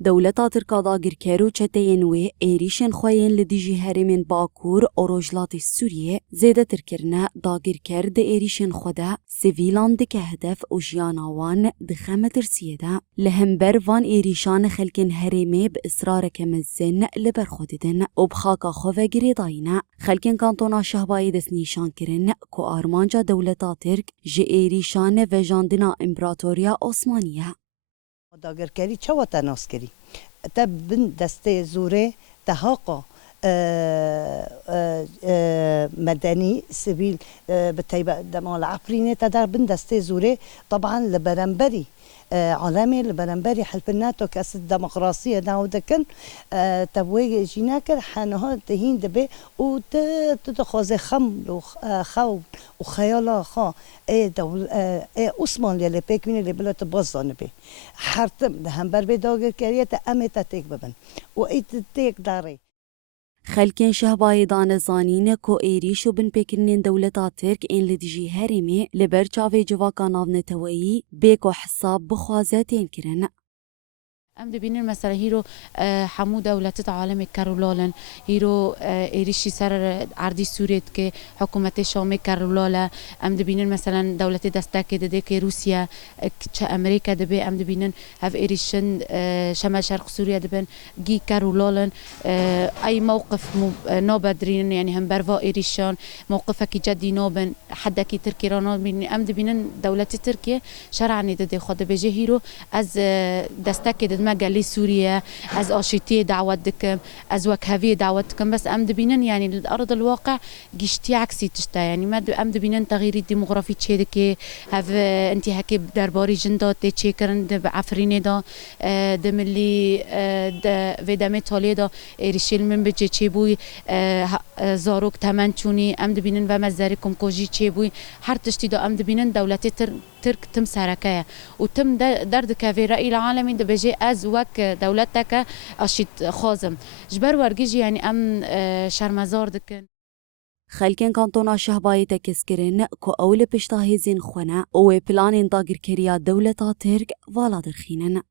دولتا تركا داگر کرو چتین و ایریشن خوین لدیجی هرمین باکور اوروجلات سوریه زیده ترکرنه داگر کرد ایریشن خوده سیویلان دکه هدف و جیاناوان دخمه ترسیه ده لهمبر وان ایریشان خلکن هرمی به اصرار کمزن لبر خوددن و بخاکا خواه گریداینه خلکن کانتونا شهبایی دست نیشان کرن که آرمانجا دولتا ترک جه ایریشان و جاندنا امپراتوریا عثمانیه داگرکاری چه وقت ناسکری؟ تبن دسته زوره تحقق مدني سبيل بالتيبة دمال عفرينة تدار بن دسته زوره طبعا لبرنبري عالمي لبرنبري حلف الناتو كأس الديمقراطية داو دكن تبوي جيناكر حانها تهين دبي وتتخذ خمر وخوف وخيال خا دول عثمان اللي بيك من اللي بلا تبصن به حرتم لهم بربي داغر كريت امت تك ببن وايت تك داري خلکن شهبای دانزانین کو ایریش و بن پیکرنین دولتا ترک این لدیجی هرمی لبر چاوی جواکا ناو نتوایی بیکو حساب بخوازتین کرن. ام دبینن مثلا هیرو حمو دولت عالم کرولالن هیرو ایریشی سر عردی سوریت که حکومت شام کرولاله ام دبینن مثلا دولت دستک دده که روسیه چه امریکا دبی ام دبینن هف ایریشن شمال شرق سوریه دبن گی کرولالن ای موقف نابدرین يعني هم بروا ایریشان موقفك جدي نابن حدا کی ترکی رانا ام دبینن دولت ترکیه شرعنی دده خود بجه هیرو از دستک دده مجال سوريا از آشتی دعوت دكم از وكهوية دعوت دكم بس أم دبينن يعني الأرض الواقع جشتي عكسي تشتا يعني ما أم دبينن تغيير الديموغرافي تشيدك هف أنت هكي درباري جندات تشيكرن دب عفرينه دا دم اللي د ودم تالي دا ريشيل من بجي تشيبوي زاروك تمن چوني أم دبينن و مزاركم كوجي تشيبوي هر تشتي دا أم دبينن دولت ترك تم سركايا وتم درد كافي رأي العالمي ده بيجي از وك دولتك أشيت خازم جبر ورجيجي يعني أم شرمزار دكن خلکن کانتونا شهبایی تکس کرن که اول پشتاهی زین خونه و پلان داگر کریا دولتا ترک والا درخینن.